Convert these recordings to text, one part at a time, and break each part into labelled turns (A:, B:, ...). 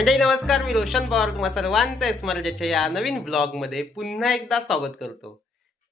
A: म्हणजे नमस्कार. मी रोशन पवार. तुम्हा सर्वांचं स्मरणाच्या या नवीन ब्लॉगमध्ये पुन्हा एकदा स्वागत करतो.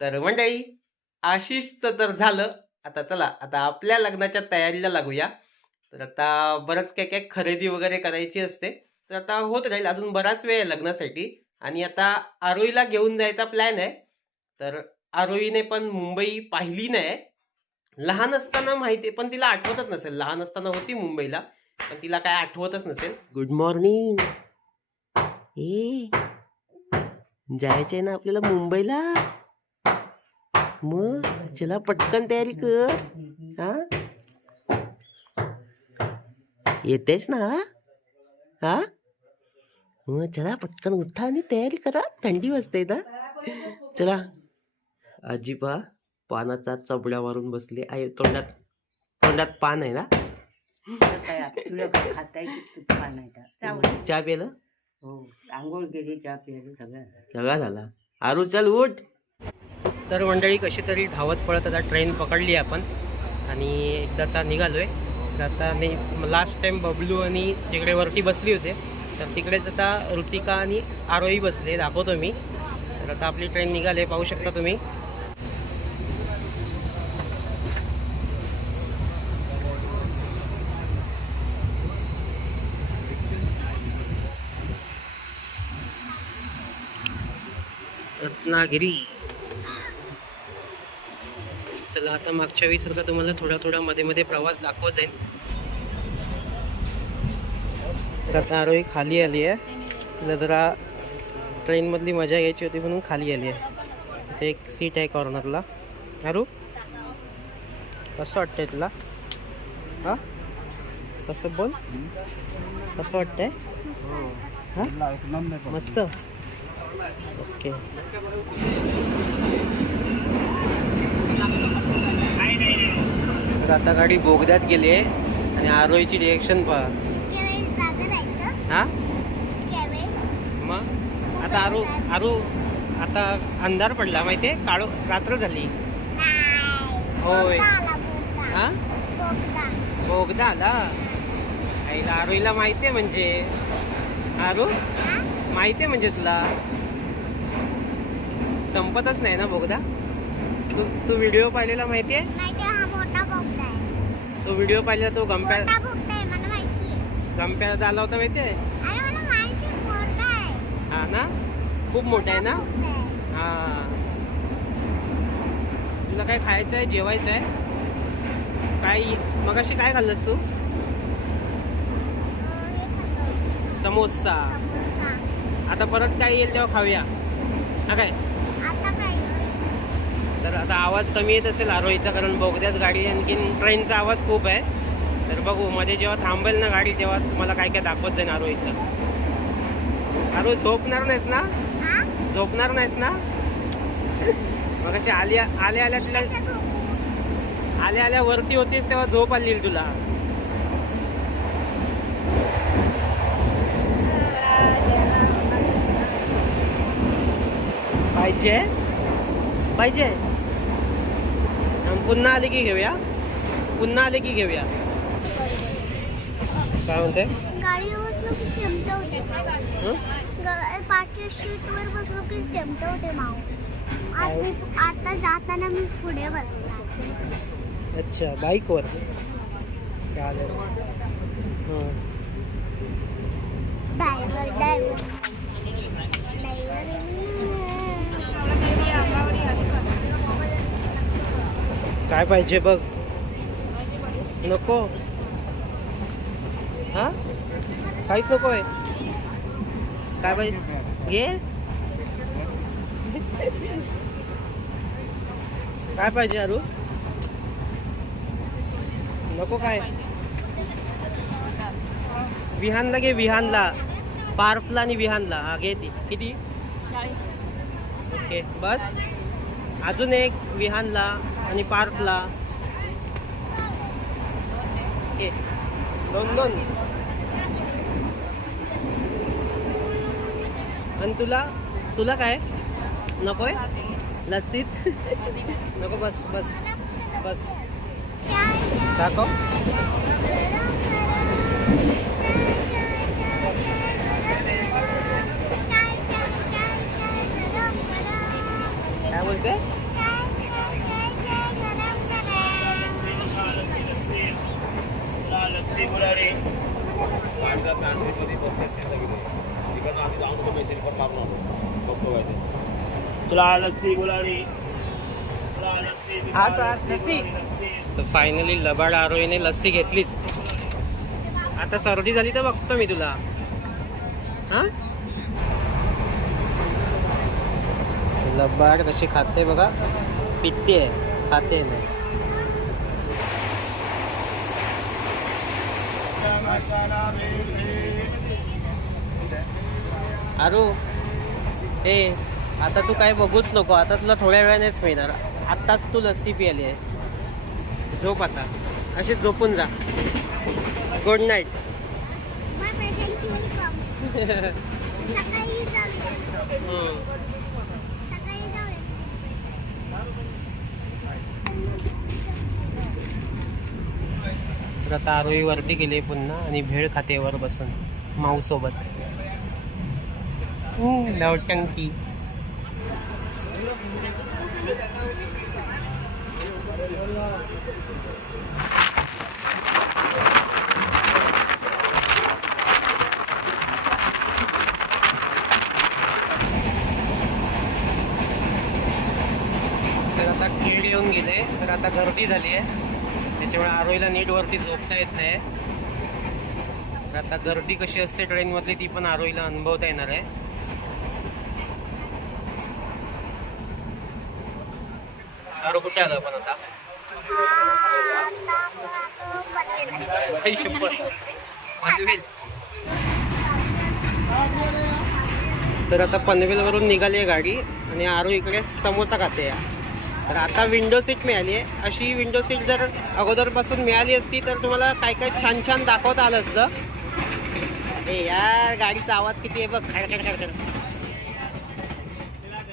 A: तर मंडळी आशिषचं तर झालं. आता चला आता आपल्या लग्नाच्या तयारीला लागूया. तर आता बरंच काय काय खरेदी वगैरे करायची असते. तर आता होत राहील अजून बराच वेळ आहे लग्नासाठी. आणि आता आरोईला घेऊन जायचा प्लॅन आहे. तर आरोईने पण मुंबई पाहिली नाही. लहान असताना माहिती पण तिला आठवतच नसेल. लहान असताना होती मुंबईला. पण तिला काय आठवतच नसेल. गुड मॉर्निंग ए जायचंय ना आपल्याला मुंबईला? मग चला पटकन तयारी कर. हा? येतेस ना? हा? मग चला पटकन उठा आणि तयारी करा. थंडी वाजते ना? चला. अजिबा पानाचा चबड्या मारून बसले. आहे तोंडात तोंडात पान आहे ना? तुला काय खाता येते तू खा नाही का चावलं चहा प्यायला हो आंघोळ केली चहा पिली सगळं सगळा झाला. आरू चल उठ. तर मंडळी कशी तरी धावत पळत आता ट्रेन पकडली आपण आणि एकदाचा निघालोय. तर आता नाही लास्ट टाइम बबलू आणि जिकडे वरती बसली होते तर तिकडेच आता ऋतिका आणि आरोही बसले दाखवतो मी. तर आता आपली ट्रेन निघाले पाहू शकता तुम्ही. रत्नागिरी चला आता मागच्या वेळी सारखा तुम्हाला थोडा थोडा मध्ये मध्ये प्रवास दाखवत जाईल आरोही खाली आली आहे. तिला जरा ट्रेनमधली मजा घ्यायची होती म्हणून खाली आली आहे. इथे एक सीट आहे कॉर्नरला आरू कसं वाटतंय तुला? हां? कसं बोल? कसं वाटतंय? हां. मस्त. ओके. तर आता गाडी बोगद्यात गेली आहे आणि आरोईची रिएक्शन पहा. हा? मग? आता आरू आरू आता अंधार पडला माहितीये काळो रात्र झाली. होय. हा? बोगदा आला? आईला आरोईला माहितीये म्हणजे. आरू? माहितीये म्हणजे तुला? संपतच नाही ना बोगदा? तू तू व्हिडिओ पाहिलेला माहितीये? तो व्हिडिओ पाहिलेला तो गंप्या गंप्यात आला होता माहितीये? हा ना? खूप मोठा आहे ना? हा. तुला काय खायचं आहे जेवायचं आहे? काय मगाशी काय खाल्लंस तू? समोसा. आता परत काय येईल तेव्हा खाऊया. हा काय? तर आता आवाज कमी येत असेल आरोहीचा कारण बोगद्यात गाडी आणखीन ट्रेनचा आवाज खूप आहे. तर बघू मध्ये जेव्हा थांबेल ना गाडी तेव्हा तुम्हाला काय काय दाखवत जाईल आरोहीचं. आरोही झोपणार नाहीस ना? झोपणार नाहीस ना? मग अशी आल्या आल्या आल्या तिला आल्या आल्या वरती होतीस तेव्हा झोप आली तुला. पाहिजे? पाहिजे? पुन्हा आले की घेऊया. पुन्हा आले की घेऊया. काय म्हणते? आता जाताना मी पुढे बसला अच्छा बाईकवर? चालेल. हं. ड्रायव्हर. ड्रायव्हर. काय पाहिजे बघ. नको. हा? काहीच नको आहे. काय पाहिजे घे. काय पाहिजे अरू? नको काय? विहानला घे विहानला. पार्कला आणि विहानला. हा घे ती. किती? ओके बस. अजून एक विहानला. आणि पार्कला. दोन दोन. आणि तुला? तुला काय? नकोय? लस्सीच? नको बस बस. बस. दाखव. काय बोलते तुला लस्सी. गुलाबी तर फायनली लबाड आरोहीने लस्सी घेतलीच. आता सर्दी झाली तर बघतो मी तुला. हा? लबाड कशी खाते बघा. पित्ती आहे. खाते नाही अरू ए. आता तू काय बघूच नको आता तुला थोड्या वेळानेच मिळणार. आत्ताच तू लस्सी पियाली आहे. झोप आता. असे झोपून जा. गुड नाईट My तर आता आरोही वरती गेले पुन्हा आणि भेळ खाते वर बसून. माऊ सोबत लवटंकी. आता खेळ येऊन गेले. तर आता गर्दी झाली आहे. त्याच्यामुळे आरोहीला नीट वरती झोपता येत नाही. तर आता गर्दी कशी असते ट्रेनमधली ती पण आरोहीला अनुभवता येणार आहे. आरो कुठे आलं पण आता? आई शपथ. पनवेल. तर आता पनवेलवरून निघाली आहे गाडी आणि आरो इकडे समोसा खाते या तर आता विंडो सीट मिळाली आहे अशी विंडो सीट जर अगोदरपासून मिळाली असती तर तुम्हाला काय काय छान छान दाखवता आलं असतं. ए यार गाडीचा आवाज किती आहे बघ. खड खड खड खड.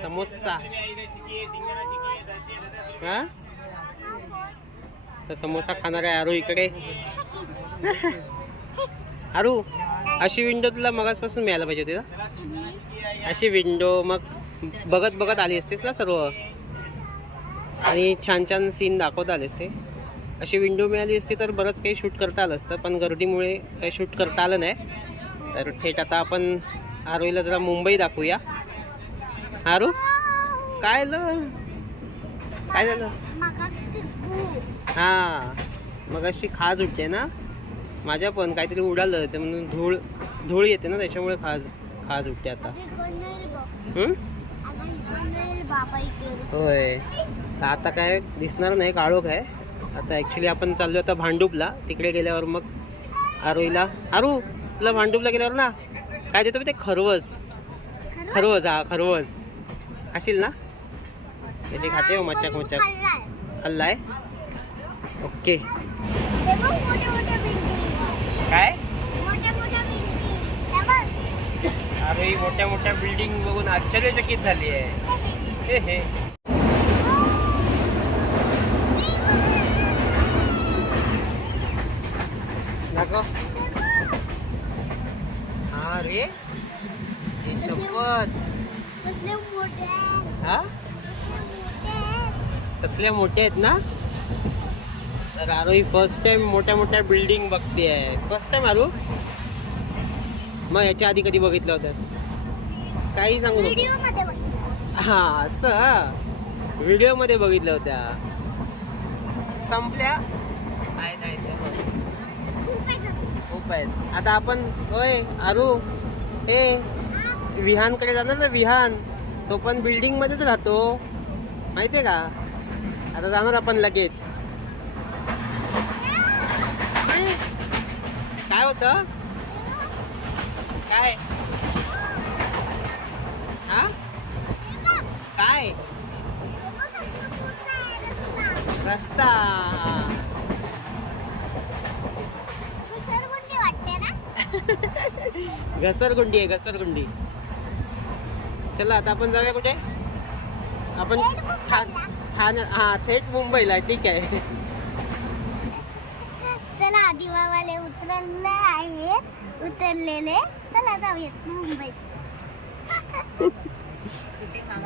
A: समोसा. हा? तर समोसा खाणार आहे आरू इकडे. आरू अशी विंडो तुला मगासपासून मिळायला पाहिजे होती ना? अशी विंडो मग बघत बघत आली असतेस ना सर्व? आणि छान छान सीन दाखवता आले असते. अशी विंडो मिळाली असती तर बरंच काही शूट करता आलं असतं पण गर्दीमुळे काही शूट करता आलं नाही. तर थेट आता आपण आरोईला जरा मुंबई दाखवूया. आरू काय झालं? काय झालं? हा मग अशी खाज उठते ना? माझ्या पण काहीतरी उडालं ते म्हणून धूळ धूळ येते ना त्याच्यामुळे खाज खाज उठते आता. होय. तर आता काय दिसणार नाही काळोख आहे. आता ॲक्च्युली आपण चाललो आता भांडूपला. तिकडे गेल्यावर मग आरोईला आरू तुला भांडूपला गेल्यावर ना काय देतो ते खरवस? खरवस हा खरवस. खाशील ना? त्याची खाते हो मच्छाक मच्छाक खाल्लाय? खाल्लाय ओके. काय? मोठ्या मोठ्या मोठ्या बिल्डिंग बघून आश्चर्यचकित झाली आहे. हे हे. दाखव हा रे. हे शपथ. हा. कसल्या मोठ्या आहेत ना? तर आरोही फर्स्ट टाइम मोठ्या मोठ्या बिल्डिंग बघते आहे फर्स्ट टाइम आरू? मग याच्या आधी कधी बघितलं होत्यास काही सांगू नको. हा असं? व्हिडिओमध्ये बघितल्या होत्या. संपल्या? आहेत आहेत. खूप आहेत. आता आपण होय आरू हे विहानकडे जाणार ना विहान? तो पण बिल्डिंग मध्येच राहतो. माहितीये का? आता जाणार आपण लगेच. काय होतं? काय? हा? काय? रस्ता. घसरगुंडी आहे घसरगुंडी. चला आता आपण जाऊया कुठे? आपण ठाणे हा थेट मुंबईला ठीक आहे. चला दिवावाले उतरले आहे. उतरलेले. चला जाऊयात मुंबई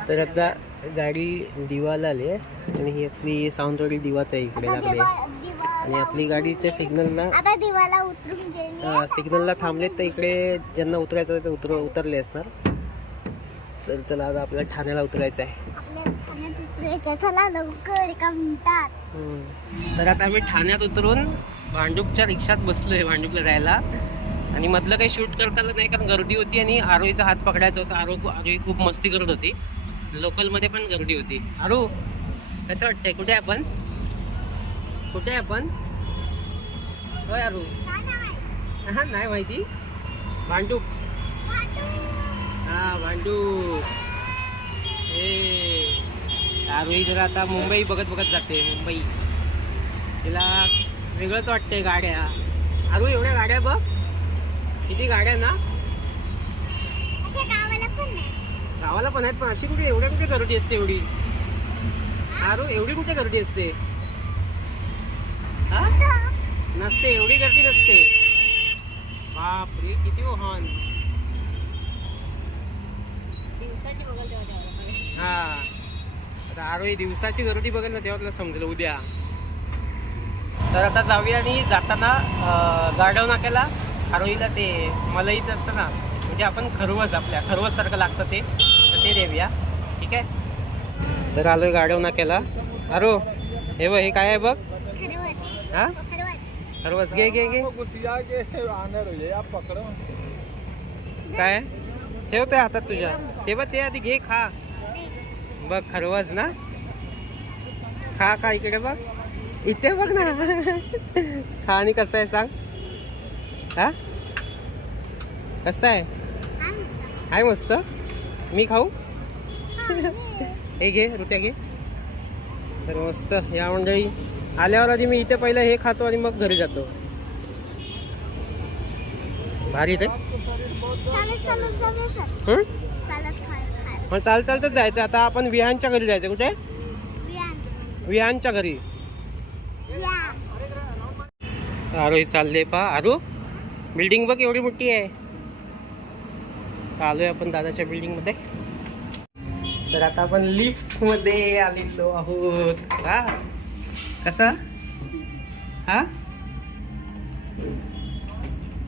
A: तर आता गाडी दिवाला आली आहे. आणि ही आपली सावंतवाडी दिवाच आहे इकडे लागली. आणि आपली गाडी त्या सिग्नलला आता दिवाला उतरून गेली. सिग्नलला थांबलेत तर इकडे ज्यांना उतरायचं ते उतर उतरले असणार. तर चला आता आपल्याला ठाण्याला उतरायचं आहे. चला लवकर हम्म. तर आता आम्ही ठाण्यात उतरून भांडूपच्या रिक्षात बसलोय भांडूपला जायला. आणि मधलं काही शूट करता आलं नाही कारण गर्दी होती आणि आरोहीचा हात पकडायचा होता. आरो आरोही खूप मस्ती करत होती. लोकलमध्ये पण गर्दी होती. आरो कसं वाटतंय? कुठे आपण? कुठे आपण? होय आरू. हा नाही माहिती. भांडूप. हा भांडूप. हे आरोही जरा आता मुंबई बघत बघत जाते मुंबई. तिला वेगळंच वाटतंय गाड्या. अरू एवढ्या गाड्या बघ. किती गाड्या ना? गावाला पण आहेत पण अशी कुठे एवढ्या कुठे गर्दी असते एवढी? अरू एवढी कुठे गर्दी असते? हा? नसते एवढी गर्दी नसते. बापरे किती वाहन. दिवसाची तेव्हा. हा. आता आरोही दिवसाची गर्दी बघेल ना तेव्हा तुला समजेल उद्या. तर आता जाऊया आणि जाताना अं, गाढव नाक्याला आरोहीला ते मलईचं असतं ना म्हणजे आपण खरवस आपल्या खरवस सारखं लागतं ते तर ते देऊया. ठीक आहे? तर आलोय गाढव नाक्याला. अरो हे बघ हे काय आहे बघ? खरवस. हा? खरवस. खरवस घे घे घे. काय? ठेवतोय हातात तुझ्या. ते बघ. ते आधी घे खा. बघ खरवस ना. खा खा इकडे बघ. इथे बघ ना. खा आणि कसं आहे सांग. हा? कसं आहे? आहे मस्त. मी खाऊ? हे घे रुट्या घे. तर मस्त या मंडळी. आल्यावर आधी मी इथे पहिलं हे खातो आणि मग घरी जातो. भारी ते चालत चालत जाऊया हं? चालत मग चाल चालतच जायचं. आता आपण विहानच्या घरी जायचं. कुठे? विहान विहानच्या घरी. आरो हे चालले पा. आरो बिल्डिंग बघ एवढी मोठी आहे. आलोय आपण दादाच्या बिल्डिंगमध्ये. तर आता आपण लिफ्टमध्ये आलेलो आहोत. हा? कसा? हा?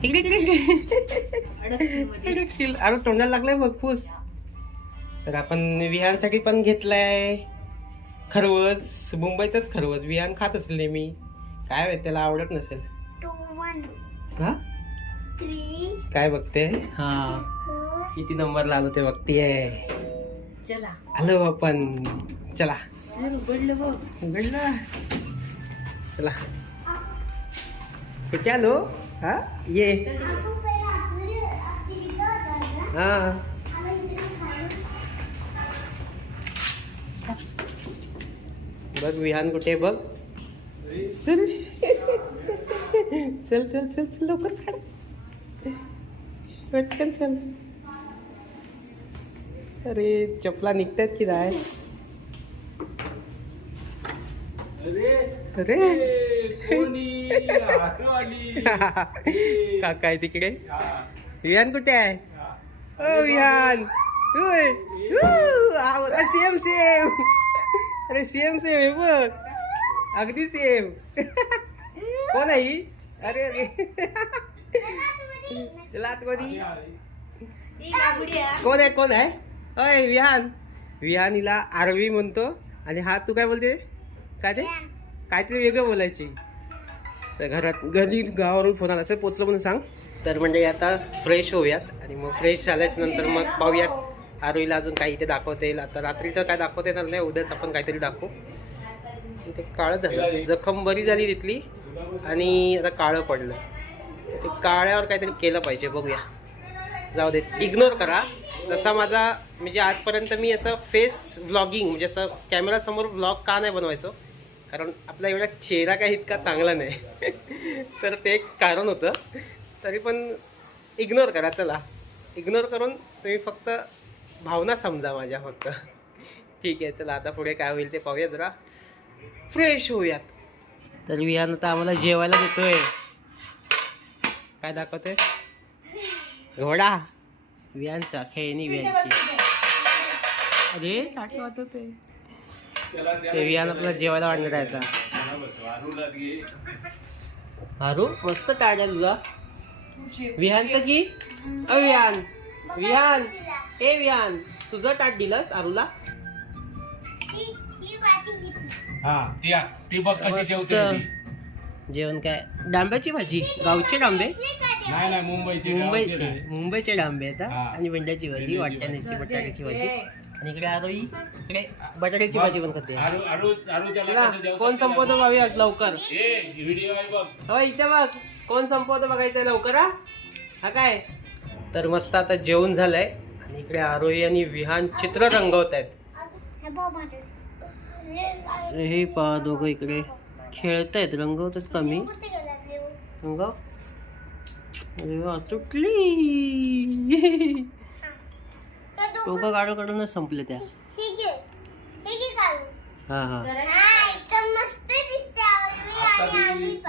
A: इकडे इकडे. इकडे अडकशील. अरे तोंडाला लागलाय बघ फूस. तर आपण विहानसाठी पण घेतलाय. खरवस मुंबईचाच खरवस. विहान खात असेल नेहमी. काय माहीत त्याला आवडत नसेल. टू वन हा? थ्री काय बघते? हा. किती नंबरला आलो ते बघतीये. चला. आलो आपण. चला. सर उघडलं बघ. उघडला. चला. कुठे आलो? हा? ये. हा. बघ विहान कुठे बघ. चल. चल चल चल लवकर काढ. पटकन चल. अरे चपला निघतायत की नाही?
B: अरे.
A: काका आहे तिकडे. विहान कुठे आहे? ओ विहान. Same same. अरे सेम सेम आहे बघ. अगदी सेम. कोण आहे ही? अरे अरे. चला आतमध्ये कोण आहे कोण आहे? अय विहान. विहान हिला आरवी म्हणतो. आणि हा तू काय बोलते? काय ते? काहीतरी वेगळं बोलायची. तर घरात घरी गावावरून फोन आला. असेल पोचलं म्हणून सांग. तर म्हणजे आता फ्रेश होऊयात. आणि मग फ्रेश झाल्याच्यानंतर मग पाहूयात. आरोईला अजून काही इथे दाखवता येईल. आता रात्री तर काय दाखवता येणार नाही उद्याच आपण काहीतरी दाखवू. ते काळं झालं. जखम बरी झाली तिथली आणि आता काळं पडलं. ते काळ्यावर काहीतरी केलं पाहिजे बघूया. जाऊ दे इग्नोर करा. जसा माझा म्हणजे आजपर्यंत मी असं फेस व्लॉगिंग म्हणजे असं कॅमेरासमोर व्लॉग का नाही बनवायचो? कारण आपला एवढा चेहरा काही इतका चांगला नाही. तर ते एक कारण होतं. तरी पण इग्नोर करा चला. इग्नोर करून तुम्ही फक्त भावना समजा माझ्या फक्त. ठीक आहे चला आता पुढे काय होईल ते पाहूया जरा. फ्रेश होऊयात. तर विहान आता आम्हाला जेवायला देतोय. काय दाखवते घोडा. विहानचा खेळणी विहानची. अरे काय वाजवते ते विहान आपल्याला जेवायला वाढणार आहे आता. हारू मस्त काढ्या तुझा. विहानचं की? अ विहान. ए विहान तुझं ताट दिलंस आरूला ही भाजी घेतली. ती ती बघ कशी मस्त. जेवते ती. जेवण काय? डांब्याची भाजी? गावचे डांबे? नाही नाही मुंबईची मुंबईचे. गावची नाही. मुंबईचे डांबे हा. हा. आणि भेंड्याची भाजी भेंड्याची वाटाण्याची बटाट्याची भाजी. आणि इकडे आरोही इकडे बटाट्याची भाजी पण खाते. आरू आरू आरू त्याला चला कसं जेवतात कोण तिला- संपवतो भावी लवकर. ए व्हिडिओ आहे बघ. हो इथे बघ. कोण संपवतो बघायचंय लवकर हा? हा काय? तर मस्त आता जेवण झालंय. आणि इकडे आरोही आणि विहान चित्र रंगवत आहेत. हे पहा दोघं इकडे. खेळतायत रंगवतात कमी कुठे गेला देव? रंगव. अरे वा, तुटली. त्या दोघं- दोघं काढू काढूनच संपले त्या. हे हे. काढून हा. हा हा,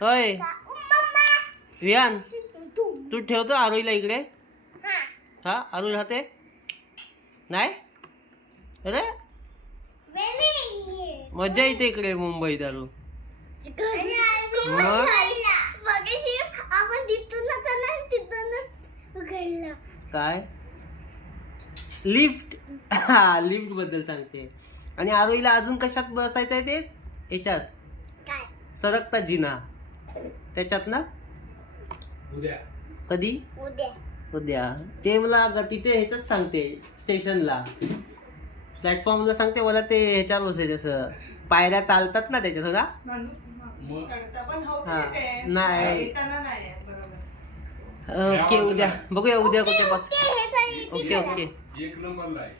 A: होय विहान. तू तू ठेवतो आरोहीला इकडे. हा. हा आरोही राहते. नाही? अरे? मजा येते इकडे मुंबईत आणि आम्ही मग? खाल्ला. मगाशी आपण तिथूनच आलो आणि तिथूनच उघडलं. काय? लिफ्ट. हा लिफ्टबद्दल सांगते. आणि आरोहीला अजून कशात बसायचं आहे ते? याच्यात. काय? सरकता जिना. त्याच्यात ना? उद्या. कधी? उद्या. उद्या. ते मला ग- तिथे ह्याच्यात सांगते स्टेशनला. प्लॅटफॉर्मला सांगते मला ते ह्याच्यावर बसायचं असं पायऱ्या चालतात ना त्याच्यात हो ना? मग? हा नाही. ओके उद्या. बघूया उद्या कुठे बस हे ओके ओके. एक नंबरला आहे.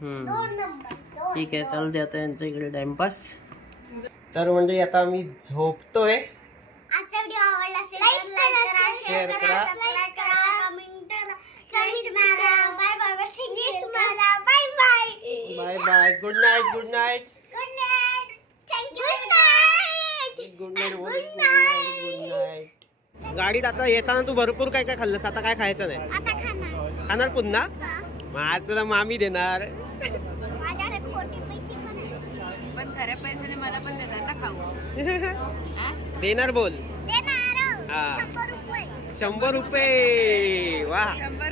A: हम्म. ठीक आहे चालते आता यांच्या इकडे टाइमपास. तर म्हणजे आता आम्ही झोपतोय. आजचा व्हिडिओ आवडला असेल तर लाईक करा शेअर करा सबस्क्राईब करा. कमेंट करा. कमेंट मारा बाय बाय बाय मला bye bye bye bye good night good night good night good night good night good night good night गाडीत आता येताना तू भरपूर काय काय खाल्लंस? आता काय खायचं नाही? आता खाणार. खाणार पुन्हा. मग आज तुला मामी देणार माझ्याकडे खोटे पैसे पण आहेत पण खऱ्या पैशाने मला पण देणार ना खाऊ. देणार बोल. हा. शंभर रुपये. शंभर रुपये. वा. शंभर